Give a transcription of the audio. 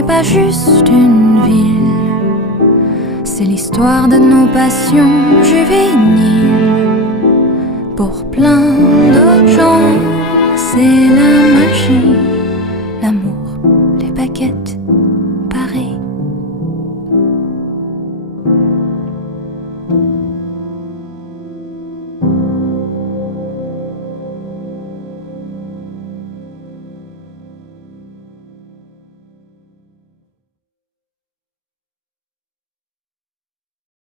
n'est pas juste une ville, c'est l'histoire de nos passions juvéniles. Pour plein d'autres gens, c'est la magie, l'amour, les baguettes